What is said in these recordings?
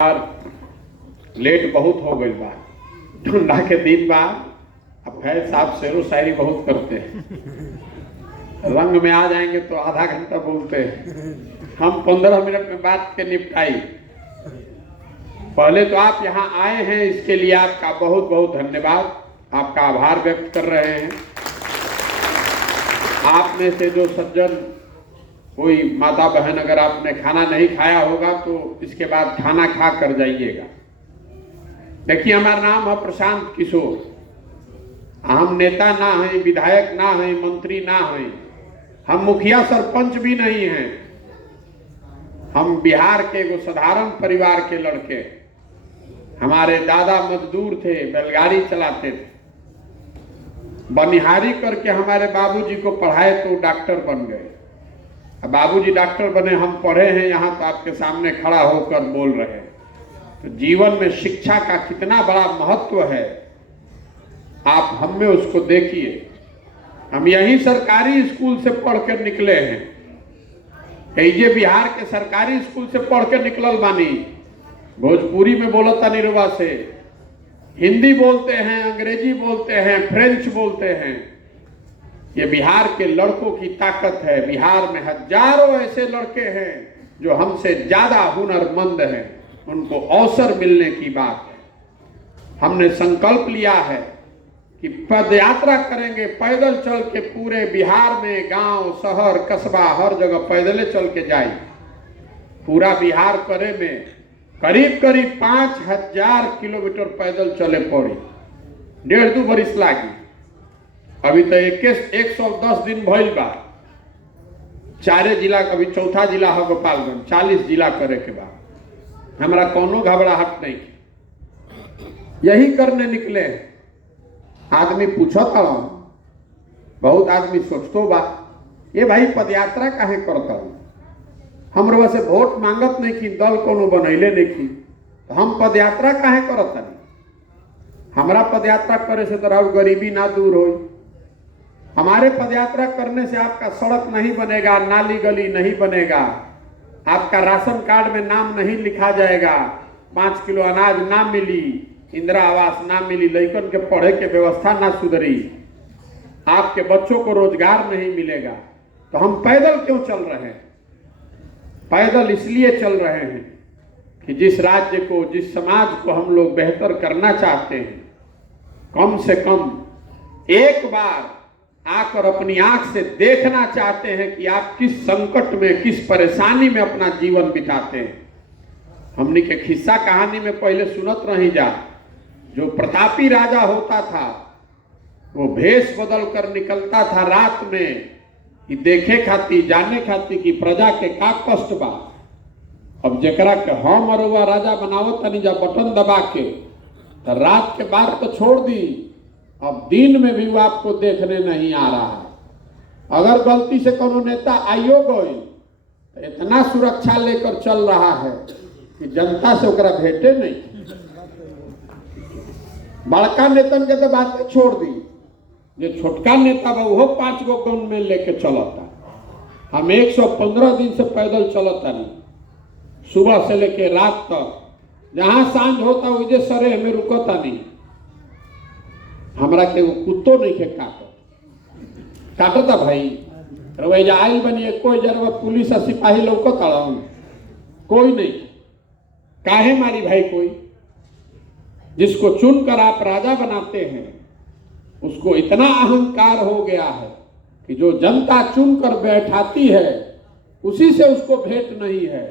यार लेट बहुत हो गई बा। ठंडा के दिन बा। अब फैज साहब शेरो शायरी बहुत करते हैं, रंग में आ जाएंगे तो आधा घंटा बोलते हैं। हम 15 मिनट में बात के निपटाई। पहले तो आप यहाँ आए हैं, इसके लिए आपका बहुत बहुत धन्यवाद, आपका आभार व्यक्त कर रहे हैं। आप में से जो सज्जन कोई माता बहन अगर आपने खाना नहीं खाया होगा तो इसके बाद खाना खा कर जाइएगा। देखिए, हमारा नाम है प्रशांत किशोर। हम नेता ना हैं, विधायक ना हैं, मंत्री ना हैं, हम मुखिया सरपंच भी नहीं हैं। हम बिहार के एगो साधारण परिवार के लड़के। हमारे दादा मजदूर थे, बैलगाड़ी चलाते थे, बनिहारी करके हमारे बाबूजी को पढ़ाए तो डॉक्टर बन गए। अब बाबूजी डॉक्टर बने, हम पढ़े हैं यहाँ तो आपके सामने खड़ा होकर बोल रहे हैं। तो जीवन में शिक्षा का कितना बड़ा महत्व है, आप हम में उसको देखिए। हम यही सरकारी स्कूल से पढ़ कर निकले हैं। ये बिहार के सरकारी स्कूल से पढ़ के निकलल बानी। भोजपुरी में बोलता निरुआ से, हिंदी बोलते हैं, अंग्रेजी बोलते हैं, फ्रेंच बोलते हैं। ये बिहार के लड़कों की ताकत है। बिहार में हजारों ऐसे लड़के हैं जो हमसे ज्यादा हुनरमंद हैं, उनको अवसर मिलने की बात है। हमने संकल्प लिया है कि पद यात्रा करेंगे, पैदल चल के पूरे बिहार में गांव, शहर, कस्बा, हर जगह पैदल चल के जाए। पूरा बिहार करे में करीब करीब 5000 किलोमीटर पैदल चले पड़ी। 1.5-2 बरिस लागी। अभी तो 110 दिन भइल बा। 4 जिला, अभी चौथा जिला है गोपालगंज। 40 जिला करे के बाद हमारा कोनो घबराहट नहीं। यही करने निकले। आदमी पूछता था, बहुत आदमी सोचतो बा, ये भाई पदयात्रा काहे करता हूँ? हम रउआ से वोट मांगत नहीं कि दल कोनो बनैले नहीं की, तो हम पदयात्रा काहे करता नहीं? हमारा पदयात्रा करे से तो और गरीबी ना दूर हो। हमारे पदयात्रा करने से आपका सड़क नहीं बनेगा, नाली गली नहीं बनेगा, आपका राशन कार्ड में नाम नहीं लिखा जाएगा, 5 किलो अनाज ना मिली, इंदिरा आवास ना मिली, लड़कन के पढ़े के व्यवस्था ना सुधरी, आपके बच्चों को रोजगार नहीं मिलेगा। तो हम पैदल क्यों चल रहे हैं? पैदल इसलिए चल रहे हैं कि जिस राज्य को, जिस समाज को हम लोग बेहतर करना चाहते हैं, कम से कम एक बार आकर अपनी आंख से देखना चाहते हैं कि आप किस संकट में, किस परेशानी में अपना जीवन बिताते हैं। हमने के खिस्सा कहानी में पहले सुनत रही जा, जो प्रतापी राजा होता था वो भेष बदल कर निकलता था रात में कि देखे खाती, जाने खाती कि प्रजा के का कष्ट बा। अब जकरा के हम अरुआ राजा बनावो तनी जा बटन दबा के, तो रात के बाद तो छोड़ दी, अब दिन में भी वो आपको देखने नहीं आ रहा है। अगर गलती से कोनो नेता आइयो गई तो इतना सुरक्षा लेकर चल रहा है कि जनता से ओकरा भेटे नहीं। बड़का नेतन के तो बात छोड़ दी, जो छोटका नेता बा वो 5 गो गन में लेके चलता। हम 115 दिन से पैदल चलता नहीं, सुबह से लेके रात तक। जहां सांझ होता वही सरे हमें रुकता नहीं। हमरा के वो कुत्तो नहीं के काटता भाई। रवैया आयल बनिए, कोई जरूर पुलिस और सिपाही लौकत अड़ाऊ, कोई नहीं। काहे मारी भाई? कोई जिसको चुनकर आप राजा बनाते हैं उसको इतना अहंकार हो गया है कि जो जनता चुनकर बैठाती है उसी से उसको भेंट नहीं है।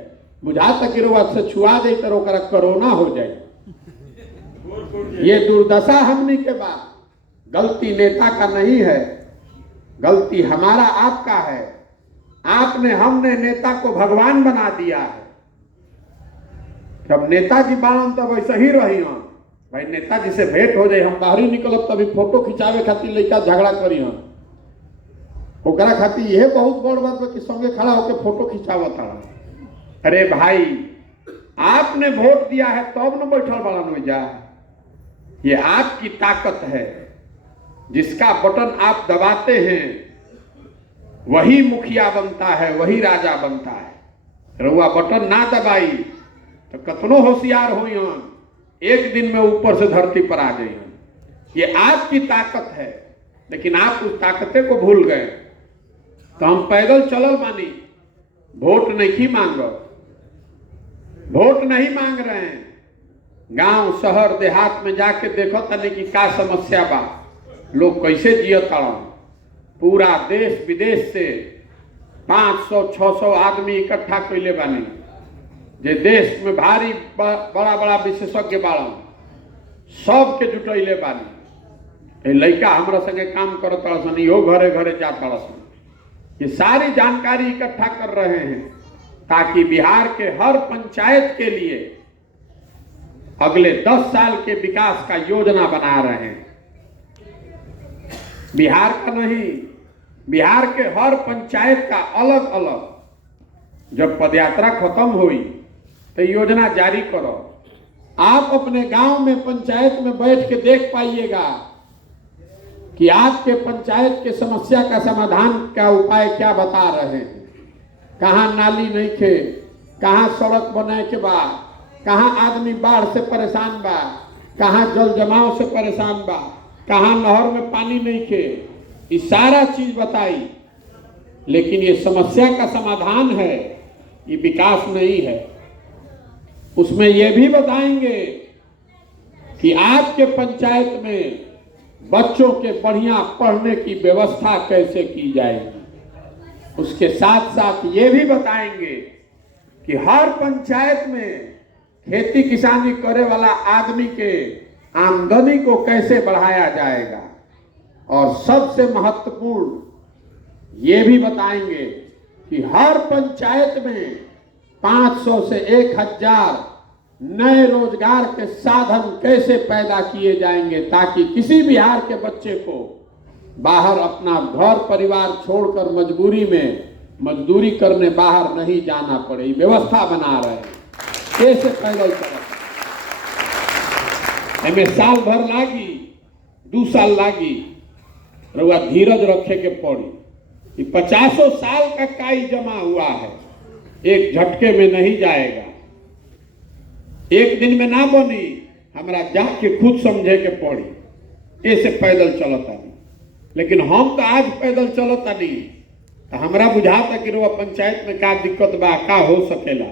बुझाता कि रोज से छुआ दे तो कोरोना हो जाए। ये दुर्दशा हमने के बाद गलती नेता का नहीं है, गलती हमारा आपका है। आपने, हमने नेता को भगवान बना दिया है। जब नेताजी बालन तब वैसे ही रही हम भाई। नेताजी से भेंट हो जाए, हम बाहरी निकलब तभी फोटो खिंचावे खातिर लड़का झगड़ा करी हम, ओकरा खातिर यह बहुत बड़ बात है कि संगे खड़ा होकर फोटो खिंचावत। अरे भाई, आपने वोट दिया है तब न बैठल बड़ा हो जा। ये आपकी ताकत है। जिसका बटन आप दबाते हैं वही मुखिया बनता है, वही राजा बनता है। रउआ बटन ना दबाई तो कतनो होशियार हो एक दिन में ऊपर से धरती पर आ जाइए। ये आपकी ताकत है, लेकिन आप उस ताकते को भूल गए। तो हम पैदल चलल मानी, वोट नहीं मांगो, वोट नहीं मांग रहे हैं। गांव शहर देहात में जाके देखो तनी कि का समस्या बा, लोग कैसे जियत ताड़न। पूरा देश विदेश से 500-600 आदमी इकट्ठा कैले बानी, जे देश में भारी बड़ा बड़ा विशेषज्ञ बाड़न, सबके जुटैले बानी। लड़का हमरा संगे काम करत सन, इहो घरे घरे जात सन। ये सारी जानकारी इकट्ठा कर रहे हैं ताकि बिहार के हर पंचायत के लिए अगले 10 साल के विकास का योजना बना रहे हैं। बिहार का नहीं, बिहार के हर पंचायत का अलग अलग। जब पदयात्रा खत्म हुई तो योजना जारी करो। आप अपने गांव में पंचायत में बैठ के देख पाइएगा कि आपके पंचायत के समस्या का समाधान का उपाय क्या बता रहे हैं। कहाँ नाली नहीं थे, कहाँ सड़क बने के बाद, कहाँ आदमी बाढ़ से परेशान बा, कहाँ जल जमाव से परेशान बा, कहाँ नहर में पानी नहीं थे, ये सारा चीज बताई। लेकिन ये समस्या का समाधान है, ये विकास नहीं है। उसमें ये भी बताएंगे कि आपके पंचायत में बच्चों के बढ़िया पढ़ने की व्यवस्था कैसे की जाएगी। उसके साथ साथ ये भी बताएंगे कि हर पंचायत में खेती किसानी करे वाला आदमी के आमदनी को कैसे बढ़ाया जाएगा। और सबसे महत्वपूर्ण ये भी बताएंगे कि हर पंचायत में 500 से 1000 नए रोजगार के साधन कैसे पैदा किए जाएंगे, ताकि किसी बिहार के बच्चे को बाहर अपना घर परिवार छोड़कर मजबूरी में मजदूरी करने बाहर नहीं जाना पड़े। व्यवस्था बना रहे हैं, कैसे पैदल चला। हमें साल भर लागी, 2 साल लागी, रउआ धीरज रखे के पड़ी। 50 साल का काई जमा हुआ है, एक झटके में नहीं जाएगा, एक दिन में ना बनी। हमरा जाके खुद समझे के पड़ी, ऐसे पैदल चलता नहीं। लेकिन हम तो आज पैदल चलता नहीं, तो हमरा बुझाता कि रउआ पंचायत में का दिक्कत बा, का हो सकेला।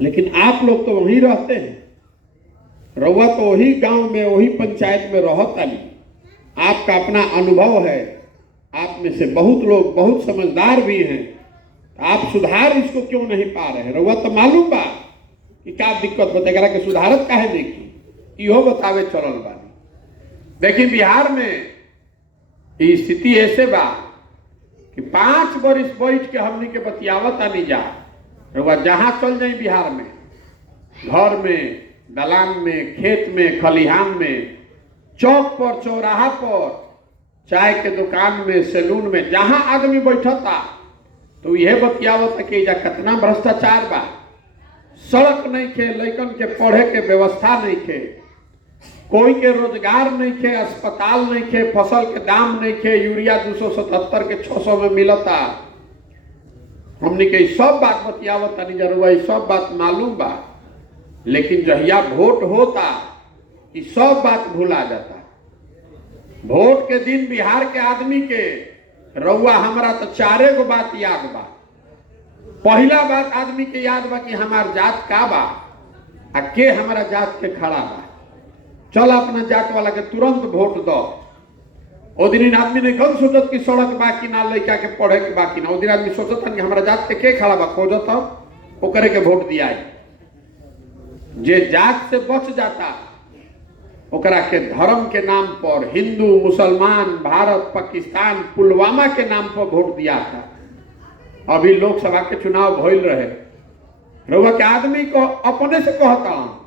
लेकिन आप लोग तो वहीं रहते हैं, रउआ तो वही गांव में वही पंचायत में रहता नहीं। आपका अपना अनुभव है, आप में से बहुत लोग बहुत समझदार भी हैं। आप सुधार इसको क्यों नहीं पा रहे हैं? रउआ तो मालूम बा कि क्या दिक्कत होता है, कि सुधारत काहे नहीं की, इहो बतावे चलल बानी। देखिए बिहार में स्थिति ऐसे बा कि 5 बरिस बैठ के हमनी के बतियावत नहीं जा। रउआ जहां चल जाए बिहार में, घर में, दलान में, खेत में, खलिहान में, चौक पर, चौराहा पर, चाय के दुकान में, सैलून में, जहां आदमी बैठता तो यह बतियावत कि जा कितना भ्रष्टाचार बा, सड़क नहीं थे, लइकन के पढ़े के व्यवस्था नहीं थे, कोई के रोजगार नहीं थे, अस्पताल नहीं थे, फसल के दाम नहीं थे, यूरिया 277 के 600 में मिलता। हमने के सब बात बतियावत नहीं जरूर, सब बात मालूम बा। लेकिन जहिया वोट होता ये सब बात भूला जाता। वोट के दिन बिहार के आदमी के रउआ हमरा तो 4 गो बात याद बा। पहला बात आदमी के याद बा कि हमार जात का बा, आ के हमारा जात के खड़ा बा। चल अपना जात वाला के तुरंत वोट दो। ओ दिन आदमी ने कौन सोचत कि सड़क बाकी ना, लड़का के पढ़े के बाकी ना। ओ दिन आदमी सोचत कि हमारा जात के खड़ा बा, खोजत ओकरे के वोट दिया। जे जात से बच जाता ओकरा के धर्म के नाम पर हिंदू मुसलमान, भारत पाकिस्तान, पुलवामा के नाम पर वोट दिया था। अभी लोकसभा के चुनाव भइल रहे, रउआ के आदमी को अपने से कहता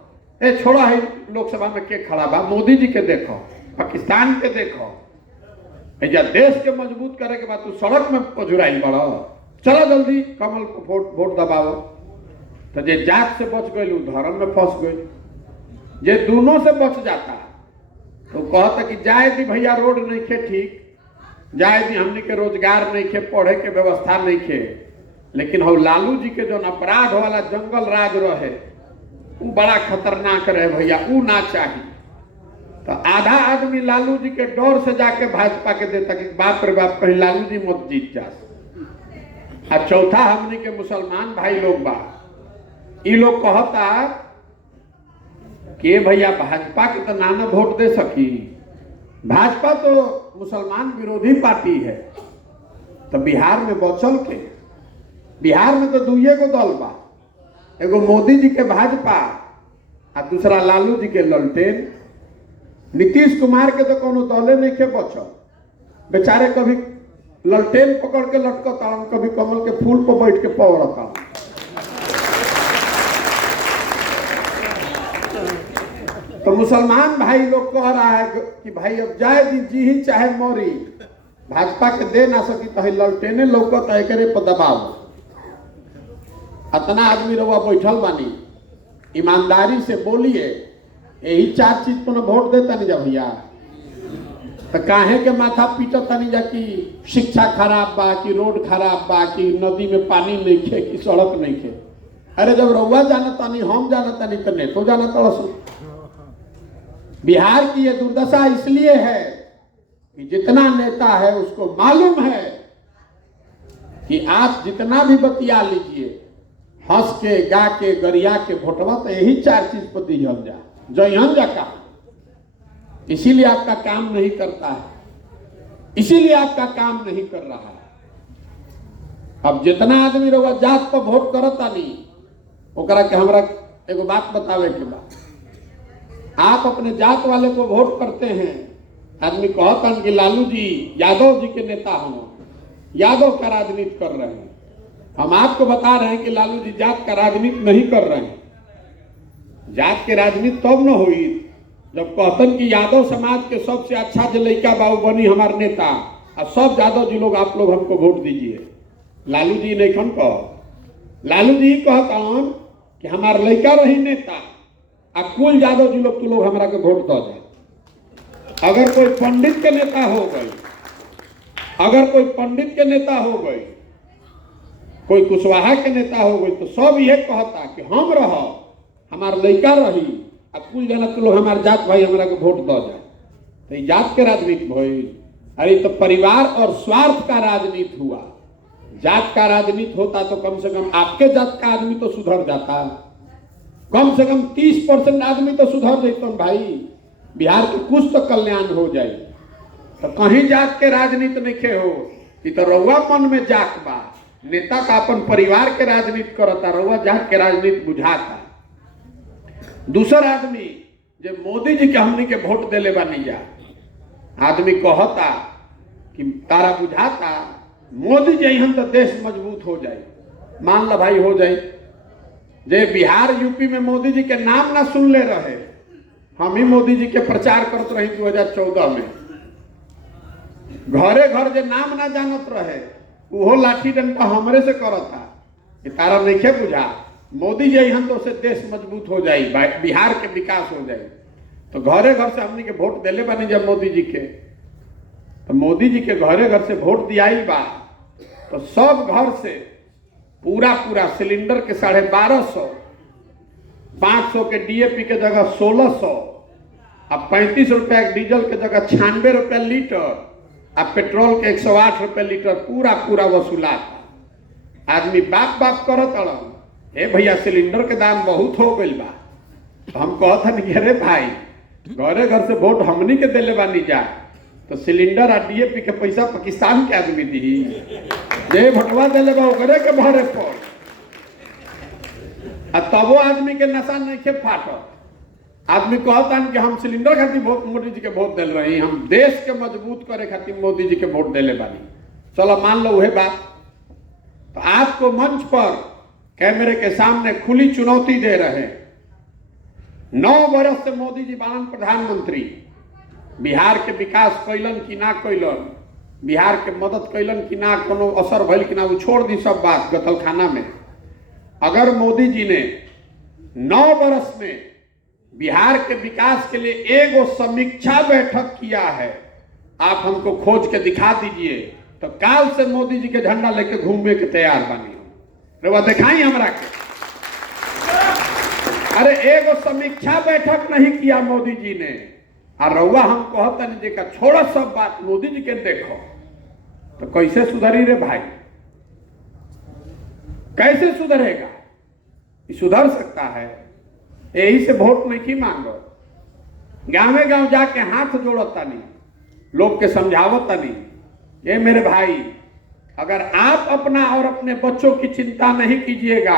ए छोड़ा है लोकसभा में के खड़ा बा, मोदी जी के देखो, पाकिस्तान के देखो। या देश के मजबूत करे के बाद तू सड़क में पजुराई बड़ा, चलो जल्दी कमल को वोट दबाओ। तो जे जात से बच गई धर्म में फंस गई। जे दोनों से बच जाता तो कहता कि जाए दी भैया, रोड नहीं खे ठीक, जाए दी हमने के रोजगार नहीं खे, पढ़े के व्यवस्था नहीं खे, लेकिन हो लालू जी के जो अपराध वाला जंगल राज रहे वो बड़ा खतरनाक रहे भैया, वो ना चाहिए। तो आधा आदमी लालू जी के डर से जाके भाजपा के देता कि बाप रे बाप कहीं लालू जी मत जीत जा। और चौथा हमने के मुसलमान भाई लोग बा, ये लोग कहता कि भैया भाजपा के तो नाना वोट दे सकी, भाजपा तो मुसलमान विरोधी पार्टी है। तो बिहार में बचल के, बिहार में तो दुइये को दल बा, एगो मोदी जी के भाजपा और दूसरा लालू जी के ललटेन। नीतीश कुमार के तो कोनो दले नहीं के बचल, बेचारे कभी ललटेन पकड़ के लटकता, कभी कमल के फूल पर बैठ के पौड़ता। तो मुसलमान भाई लोग कह रहा है कि भाई अब जाए जी ही चाहे मोरी, भाजपा के दे ना सकी तो ललटेने लौकत है करे पर दबाव। इतना आदमी रहुआ बैठल बानी, ईमानदारी से बोलिए, यही 4 चीज पर वोट देता नहीं जा भैया। तो काहे के माथा पीटता नहीं जा कि शिक्षा खराब बा, कि रोड खराब बा, कि नदी में पानी नहीं खे, कि सड़क नहीं खे। अरे जब रहुआ जानता नहीं, हम जानता नहीं, तो नेतो जानता। बिहार की ये दुर्दशा इसलिए है कि जितना नेता है उसको मालूम है कि आप जितना भी बतिया लीजिए, हंस के गा के गरिया के भोटवा, तो यही 4 चीज पर दिहल जा जयहन जा का। इसीलिए आपका काम नहीं करता है, इसीलिए आपका काम नहीं कर रहा है। अब जितना आदमी रहुआ जात पर वोट करता नहीं, ओकरा के हमरा एगो बात बतावे के बाद, आप अपने जात वाले को वोट करते हैं, आदमी कहता कि लालू जी यादव जी के नेता हो, यादव का राजनीति कर रहे हैं। हम आपको बता रहे हैं कि लालू जी जात का राजनीति नहीं कर रहे हैं। जात के राजनीति तब न हुई जब कहतन कि यादव समाज के सबसे अच्छा जो लड़का बाबू बनी हमारे नेता, और सब यादव जी लोग आप लोग हमको वोट दीजिए। लालू जी नहीं खन कह, लालू जी कहता कि हमारे लड़का रही नेता, अब कुल यादव जी लोग तो लोग हमारा के वोट दो जाए। अगर कोई पंडित के नेता हो गई, अगर कोई पंडित के नेता हो गई, कोई कुशवाहा के नेता हो गई, तो सब ये कहता कि हम रह, हमार लड़का रही, अब कुल जना तो लोग हमारे जात भाई हमारा के वोट दो जाए। तो ये जात के राजनीति भइल। अरे तो परिवार और स्वार्थ का राजनीति हुआ। जात का राजनीति होता तो कम से कम आपके जात का आदमी तो सुधर जाता, कम से कम 30% आदमी तो सुधर जाता भाई, बिहार के कुछ तो कल्याण हो जाए। तो कहीं जात के राजनीति नहीं हो, ये तो रउआ मन में जात बा, नेता का अपन परिवार के राजनीति करता, रउआ जात के राजनीति बुझाता। दूसरा आदमी जब मोदी जी के हमनी के वोट देले बानी जा, आदमी कहता कि तारा बुझाता मोदी जी हम तो देश मजबूत हो जाए। मान लो भाई हो जाए, जे बिहार यूपी में मोदी जी के नाम ना सुन ले रहे, हम ही मोदी जी के प्रचार करते रही 2014 में, घरे घर जे नाम ना जानत रहे वो लाठी डंडा हमरे से करता कि तारा नहीं बुझा, मोदी जी हम तो से देश मजबूत हो जाए, बिहार के विकास हो जाए। तो घरे घर से हमने के वोट दिले बनी जब मोदी जी के, तो मोदी जी के घरे घर से वोट दिया ही बा, तो सब घर से पूरा सिलेंडर के 1250, 500 के डीएपी के जगह 1600, अब 35 रुपया डीजल के जगह 96 रुपया लीटर, अब पेट्रोल के 108 रुपया लीटर पूरा वसूला। आदमी बाप करत अड़न, हे भैया सिलेंडर के दाम बहुत हो गई बा। तो हम कहतन कि अरे भाई घरे घर से वोट हमनी के दिले बानी जा, तो सिलेंडर और डीएपी के पैसा पाकिस्तान के आदमी दी, जे भटवा दिले बा ओकरे के भरे पर, तबो आदमी के नशा नहीं के फाटत। आदमी कहता कि हम सिलेंडर खातिर मोदी जी के वोट दिल रही, हम देश के मजबूत करे खातिर मोदी जी के वोट दिले बानी। चलो मान लो वही बात। तो आपको मंच पर कैमरे के सामने खुली चुनौती दे रहे, 9 वर्ष से मोदी जी बालन प्रधानमंत्री, बिहार के विकास कैलन कि ना कैलन, बिहार के मदद कैलन कि ना, कोनो असर भइल कि ना, वो छोड़ दी सब बात गतलखाना में। अगर मोदी जी ने 9 वर्ष में बिहार के विकास के लिए एगो समीक्षा बैठक किया है, आप हमको खोज के दिखा दीजिए, तो काल से मोदी जी के झंडा लेके घूमने के तैयार बनी। रउआ दिखाई हमरा के। अरे एगो समीक्षा बैठक नहीं किया मोदी जी ने, और रउआ हम कहतन जी का छोड़ा सब बात, मोदी जी के देखो तो कैसे सुधरी रे भाई? कैसे सुधरेगा? सुधर सकता है? यही से वोट नहीं की मांगो। गाँव गाँव जाके हाथ जोड़ता नहीं, लोग के समझावता नहीं। ये मेरे भाई, अगर आप अपना और अपने बच्चों की चिंता नहीं कीजिएगा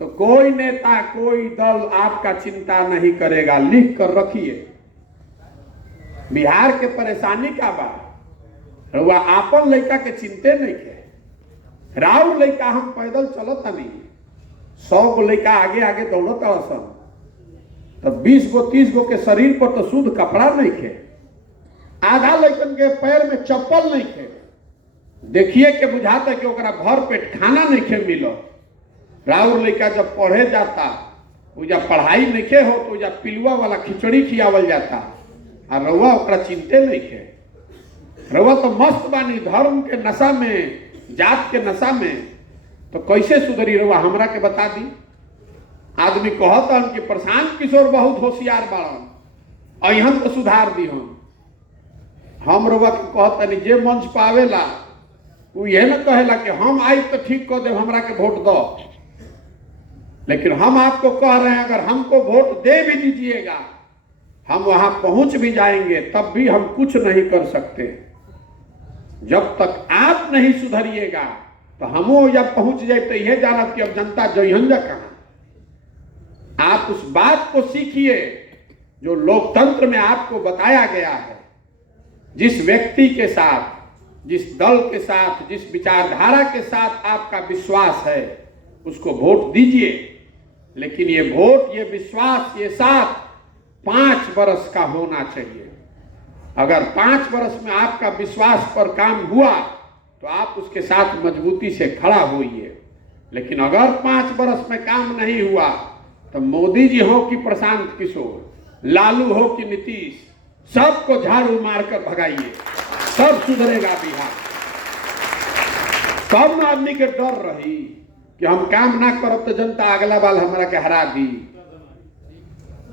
तो कोई नेता, कोई दल आपका चिंता नहीं करेगा। लिख कर रखिए। बिहार के परेशानी का बात रउआ आपन लड़का के चिंते नहीं के। राउर लड़का हम पैदल चलत नहीं, 100 गो लड़का आगे आगे दौड़त असन, तो 20 गो 30 गो के शरीर पर तो शुद्ध कपड़ा नहीं खे, आधा लड़कन के पैर में चप्पल नहीं खे। देखिए के बुझाता कि ओकरा भर पेट खाना नहीं खे मिलो। राउर लड़का जब पढ़े जाता, वो जब पढ़ाई नहीं खे हो तो जब पिलुआ वाला खिचड़ी खियावल जाता, और रउआ ओकरा चिंते नहीं खे। रउआ तो मस्त बानी धर्म के नशा में, जात के नशा में। तो कैसे सुधरी रउआ हमरा के बता दी। आदमी कहतन कि प्रशांत किशोर बहुत होशियार बाड़न, अहन तो सुधार दी। हम रउआ के कहतनी जे मंच पावेला वो यह न कहेला कि हम आई तो ठीक कर दे, हमरा के वोट दो। लेकिन हम आपको कह रहे हैं, अगर हमको वोट दे भी दीजिएगा, हम वहां पहुंच भी जाएंगे, तब भी हम कुछ नहीं कर सकते। जब तक आप नहीं सुधरिएगा तो हम जब पहुंच जाए तो यह जाना कि अब जनता जइहंजा कहां। आप उस बात को सीखिए जो लोकतंत्र में आपको बताया गया है। जिस व्यक्ति के साथ, जिस दल के साथ, जिस विचारधारा के साथ आपका विश्वास है, उसको वोट दीजिए। लेकिन ये वोट, ये विश्वास, ये साथ 5 वर्ष का होना चाहिए। अगर 5 वर्ष में आपका विश्वास पर काम हुआ तो आप उसके साथ मजबूती से खड़ा होइए। लेकिन अगर 5 वर्ष में काम नहीं हुआ तो मोदी जी हो कि प्रशांत किशोर, लालू हो कि नीतीश, सबको झाड़ू मारकर भगाइए, सब सुधरेगा बिहार। कम आदमी के डर रही कि हम काम ना करब तो जनता अगला बार हमारा के हरा दी।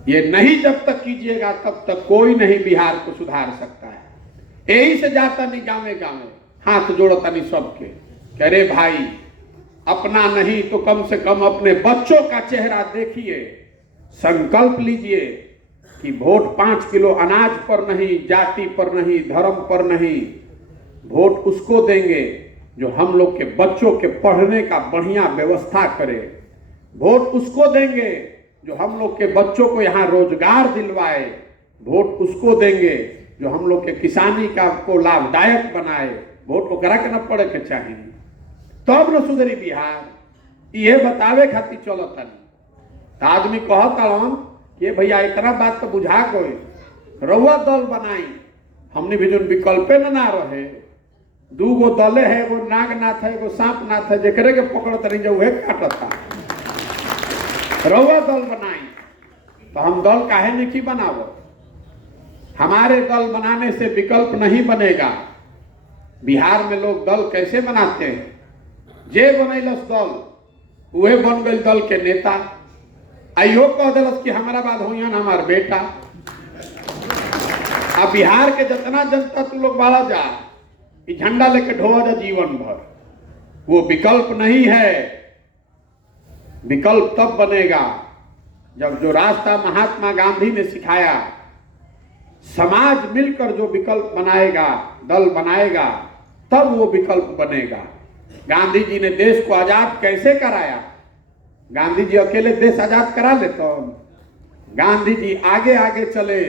ये नहीं जब तक कीजिएगा तब तक कोई नहीं बिहार को सुधार सकता है। यही से जाता नहीं गाँव गाँव हाथ जोड़ता नहीं सबके, कह रे भाई अपना नहीं तो कम से कम अपने बच्चों का चेहरा देखिए। संकल्प लीजिए कि वोट 5 किलो अनाज पर नहीं, जाति पर नहीं, धर्म पर नहीं, वोट उसको देंगे जो हम लोग के बच्चों के पढ़ने का बढ़िया व्यवस्था करे। वोट उसको देंगे जो हम लोग के बच्चों को यहाँ रोजगार दिलवाए। वोट उसको देंगे जो हम लोग के किसानी का को लाभदायक बनाए। वोट ओकरा के न पड़े के चाहिए, तब न सुधरी बिहार। ये बतावे खातिर चलता नहीं। आदमी कहता ये भैया इतना बात तो बुझा गए, रउआ दल बनाई, हमने भी जो विकल्पे ना रहे। 2 गो दले है, एगो नागनाथ है, एगो सांपनाथ है, जेकरे के पकड़त नहीं जो उहे काटता। रउआ दल बनाई तो हम दल काहे नहीं बनावो। हमारे दल बनाने से विकल्प नहीं बनेगा। बिहार में लोग दल कैसे बनाते हैं? जे बनैलस दल उहे बन गई दल के नेता। आइयो कह दिलस कि हमारा बाद होइहन हमार बेटा। अब बिहार के जितना जनता तू लोग बाड़ा जा, कि झंडा लेके ढोआ जा जीवन भर, वो विकल्प नहीं है। विकल्प तब बनेगा जब जो रास्ता महात्मा गांधी ने सिखाया, समाज मिलकर जो विकल्प बनाएगा, दल बनाएगा, तब वो विकल्प बनेगा। गांधी जी ने देश को आजाद कैसे कराया? गांधी जी अकेले देश आजाद करा ले तो? गांधी जी आगे आगे चले,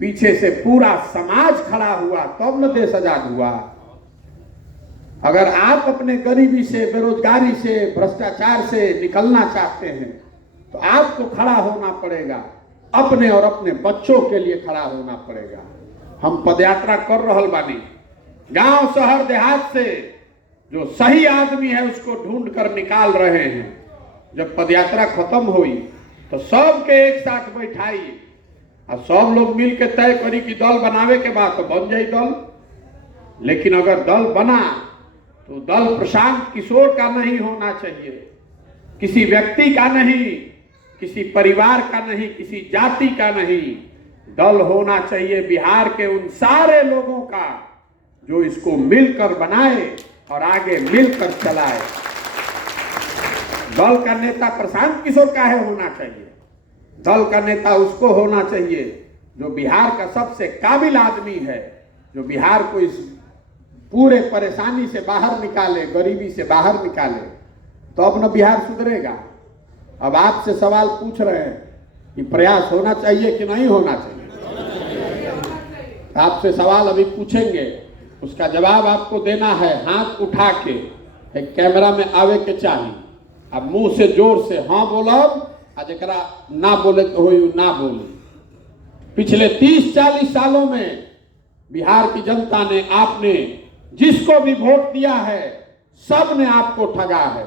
पीछे से पूरा समाज खड़ा हुआ, तब न देश आजाद हुआ। अगर आप अपने गरीबी से, बेरोजगारी से, भ्रष्टाचार से निकलना चाहते हैं तो आपको खड़ा होना पड़ेगा, अपने और अपने बच्चों के लिए खड़ा होना पड़ेगा। हम पदयात्रा कर रहल बानी, गांव शहर देहात से जो सही आदमी है उसको ढूंढ कर निकाल रहे हैं। जब पदयात्रा खत्म हुई तो सबके एक साथ बैठाई और सब लोग मिल के तय करी कि दल बनावे के बाद तो बन जाए दल। लेकिन अगर दल बना तो दल प्रशांत किशोर का नहीं होना चाहिए, किसी व्यक्ति का नहीं, किसी परिवार का नहीं, किसी जाति का नहीं। दल होना चाहिए बिहार के उन सारे लोगों का जो इसको मिलकर बनाए और आगे मिलकर चलाए। दल का नेता प्रशांत किशोर काहे होना चाहिए? दल का नेता उसको होना चाहिए जो बिहार का सबसे काबिल आदमी है, जो बिहार को इस पूरे परेशानी से बाहर निकाले, गरीबी से बाहर निकाले, तो अब न बिहार सुधरेगा। अब आपसे सवाल पूछ रहे हैं कि प्रयास होना चाहिए कि नहीं होना चाहिए। आपसे सवाल अभी पूछेंगे, उसका जवाब आपको देना है हाथ उठा के, एक कैमरा में आवे के चाहिए। अब मुंह से जोर से हाँ बोलब, आ जरा ना बोले तो हो ना बोले। पिछले 30-40 सालों में बिहार की जनता ने, आपने जिसको भी वोट दिया है, सब ने आपको ठगा है।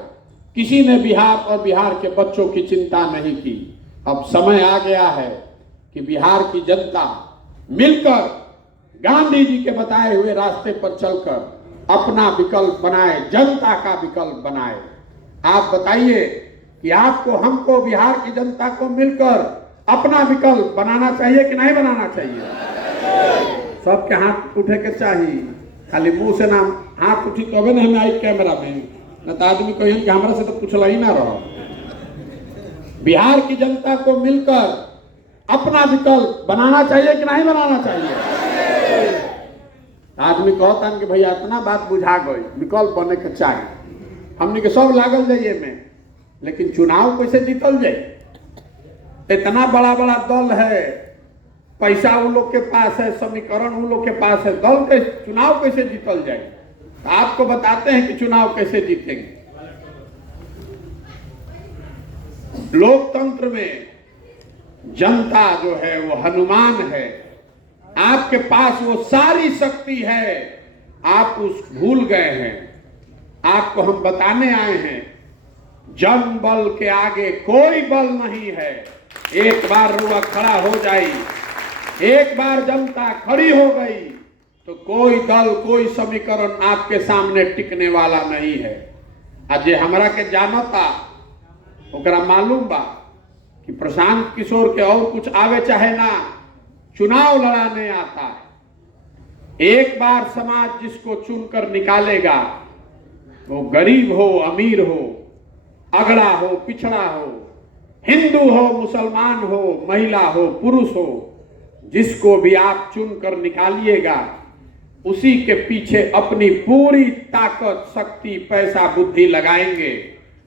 किसी ने बिहार और बिहार के बच्चों की चिंता नहीं की। अब समय आ गया है कि बिहार की जनता मिलकर गांधी जी के बताए हुए रास्ते पर चलकर अपना विकल्प बनाए, जनता का विकल्प बनाए। आप बताइए कि आपको, हमको, बिहार की जनता को मिलकर अपना विकल्प बनाना चाहिए कि नहीं बनाना चाहिए? सबके हाथ उठे के चाहिए, खाली मुंह से ना हाथ उठी तो नहीं में आई कैमरा में, न तो आदमी कहिए कि हमरा से तो पूछला ही ना रहो। बिहार की जनता को मिलकर अपना विकल्प बनाना चाहिए कि नहीं बनाना चाहिए? आदमी कहता कि भैया इतना बात बुझा गई, विकल्प बने के चाहिए, हमने के सब लागल जाइए में, लेकिन चुनाव कैसे जीतल जाए? इतना बड़ा बड़ा दल है, पैसा उन लोग के पास है, समीकरण उन लोग के पास है, दल के चुनाव कैसे जीतल जाए? आपको बताते हैं कि चुनाव कैसे जीतेंगे। लोकतंत्र में जनता जो है वो हनुमान है। आपके पास वो सारी शक्ति है, आप उस भूल गए हैं। आपको हम बताने आए हैं, जन बल के आगे कोई बल नहीं है। एक बार रुआ खड़ा हो जाई, एक बार जनता खड़ी हो गई, तो कोई दल, कोई समीकरण आपके सामने टिकने वाला नहीं है। आज हमरा के जानता, ओकरा मालूम बा कि प्रशांत किशोर के और कुछ आवे चाहे ना, चुनाव लड़ाने आता है। एक बार समाज जिसको चुनकर निकालेगा, वो गरीब हो, अमीर हो, अगड़ा हो, पिछड़ा हो, हिंदू हो, मुसलमान हो, महिला हो, पुरुष हो, जिसको भी आप चुनकर निकालिएगा, उसी के पीछे अपनी पूरी ताकत, शक्ति, पैसा, बुद्धि लगाएंगे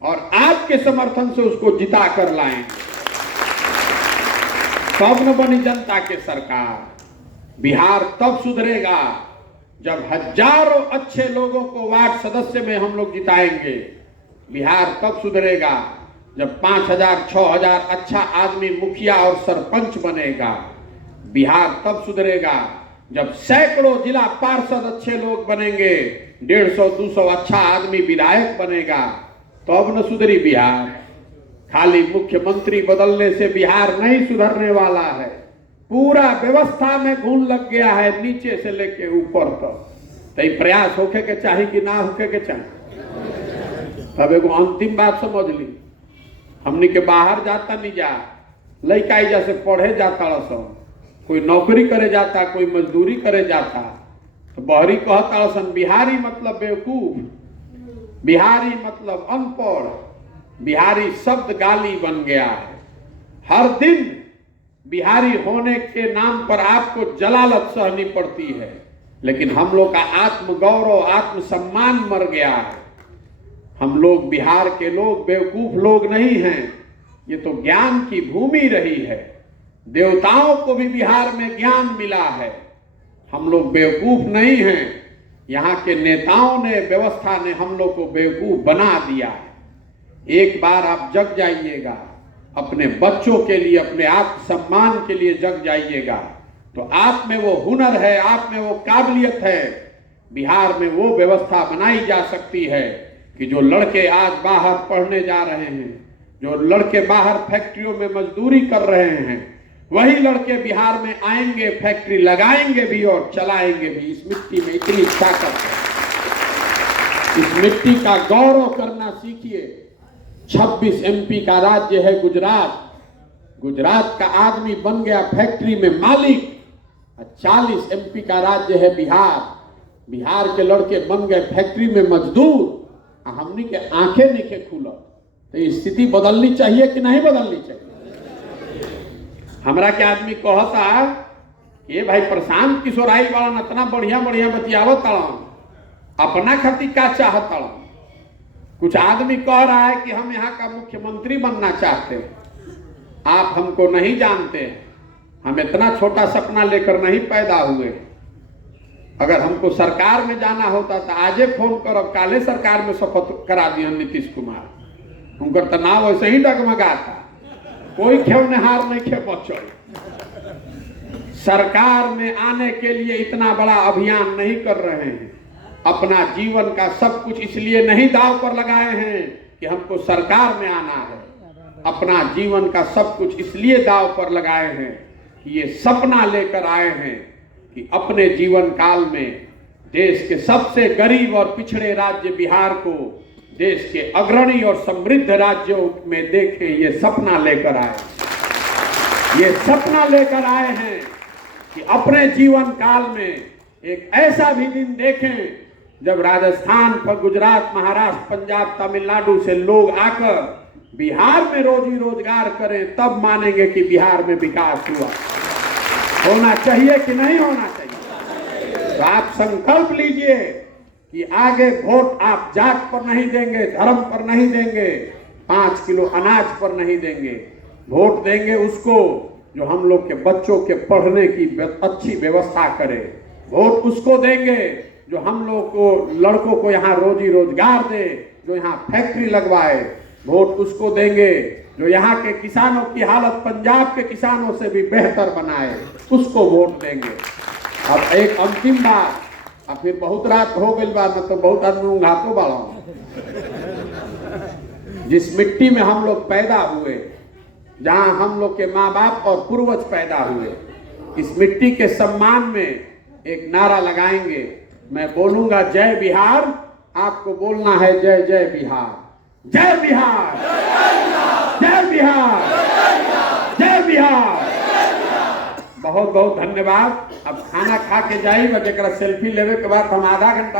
और आपके समर्थन से उसको जिता कर लाएंगे। तब न बनी जनता के सरकार। बिहार तब सुधरेगा जब हजारों अच्छे लोगों को वार्ड सदस्य में हम लोग जिताएंगे। बिहार तब सुधरेगा जब 5000, 6000 अच्छा आदमी मुखिया और सरपंच बनेगा। बिहार तब सुधरेगा जब सैकड़ों जिला पार्षद अच्छे लोग बनेंगे, 150-200 अच्छा आदमी विधायक बनेगा। तब न सुधरी बिहार। खाली मुख्यमंत्री बदलने से बिहार नहीं सुधरने वाला है। पूरा व्यवस्था में घून लग गया है, नीचे से लेके ऊपर तक। तो प्रयास होके के चाहिए कि ना होके के चाहिए? तब एगो अंतिम बात समझ ली, हमनी के बाहर जाता नहीं जा, लड़का जैसे पढ़े जाता सब, कोई नौकरी करे जाता, कोई मजदूरी करे जाता, तो बहरी कहता सन बिहारी मतलब बेवकूफ, बिहारी मतलब अनपढ़, बिहारी शब्द गाली बन गया है। हर दिन बिहारी होने के नाम पर आपको जलालत सहनी पड़ती है, लेकिन हम लोग का आत्मगौरव, आत्मसम्मान मर गया है। हम लोग बिहार के लोग बेवकूफ लोग नहीं हैं, ये तो ज्ञान की भूमि रही है। देवताओं को भी बिहार में ज्ञान मिला है। हम लोग बेवकूफ नहीं हैं। यहाँ के नेताओं ने, व्यवस्था ने हम लोग को बेवकूफ बना दिया है। एक बार आप जग जाइएगा, अपने बच्चों के लिए, अपने आत्मसम्मान के लिए जग जाइएगा, तो आप में वो हुनर है, आप में वो काबिलियत है। बिहार में वो व्यवस्था बनाई जा सकती है कि जो लड़के आज बाहर पढ़ने जा रहे हैं, जो लड़के बाहर फैक्ट्रियों में मजदूरी कर रहे हैं, वही लड़के बिहार में आएंगे, फैक्ट्री लगाएंगे भी और चलाएंगे भी। इस मिट्टी में इतनी ताकत है। इस मिट्टी का गौरव करना सीखिए। 26 MP का राज्य है गुजरात, गुजरात का आदमी बन गया फैक्ट्री में मालिक। 40 MP का राज्य है बिहार, बिहार के लड़के बन गए फैक्ट्री में मजदूर। हमनी के आंखें नहीं खुला। तो ये स्थिति बदलनी चाहिए कि नहीं बदलनी चाहिए? हमरा के आदमी कहता ये भाई प्रशांत किशोर आइल वाला इतना बढ़िया बढ़िया बतियावत तड़न, अपना खातिर का चाहत तड़न। कुछ आदमी कह रहा है कि हम यहाँ का मुख्यमंत्री बनना चाहते हैं। आप हमको नहीं जानते, हम इतना छोटा सपना लेकर नहीं पैदा हुए। अगर हमको सरकार में जाना होता तो आजे फोन करो, काले सरकार में शपथ करा दिया नीतीश कुमार। उनका तो नाम वैसे ही डगमगाता, कोई खेवनेहार नहीं खे बचल। सरकार में आने के लिए इतना बड़ा अभियान नहीं कर रहे हैं। अपना जीवन का सब कुछ इसलिए नहीं दांव पर लगाए हैं कि हमको सरकार में आना है। अपना जीवन का सब कुछ इसलिए दांव पर लगाए हैं कि ये सपना लेकर आए हैं कि अपने जीवन काल में देश के सबसे गरीब और पिछड़े राज्य बिहार को देश के अग्रणी और समृद्ध राज्यों में देखें। ये सपना लेकर आए, ये सपना लेकर आए हैं कि अपने जीवन काल में एक ऐसा भी दिन देखें जब राजस्थान पर गुजरात, महाराष्ट्र, पंजाब, तमिलनाडु से लोग आकर बिहार में रोजी रोजगार करें, तब मानेंगे कि बिहार में विकास हुआ। होना चाहिए कि नहीं होना चाहिए? तो आप संकल्प लीजिए कि आगे वोट आप जात पर नहीं देंगे, धर्म पर नहीं देंगे, 5 किलो अनाज पर नहीं देंगे। वोट देंगे उसको जो हम लोग के बच्चों के पढ़ने की अच्छी व्यवस्था करे। वोट उसको देंगे जो हम लोग को लड़कों को यहाँ रोजी रोजगार दे, जो यहाँ फैक्ट्री लगवाए। वोट उसको देंगे जो यहाँ के किसानों की हालत पंजाब के किसानों से भी बेहतर बनाए, उसको वोट देंगे। अब एक अंतिम बात, अब फिर बहुत रात हो गई बात, तो बहुत आदमी उंघातो बाड़ा। जिस मिट्टी में हम लोग पैदा हुए, जहां हम लोग के माँ बाप और पूर्वज पैदा हुए, इस मिट्टी के सम्मान में एक नारा लगाएंगे। मैं बोलूंगा जय बिहार, आपको बोलना है जय जय बिहार। जय बिहार, जय बिहार, जय बिहार। बहुत बहुत धन्यवाद। अब खाना खा के जाइए, जरा सेल्फी लेवे के बाद हम आधा घंटा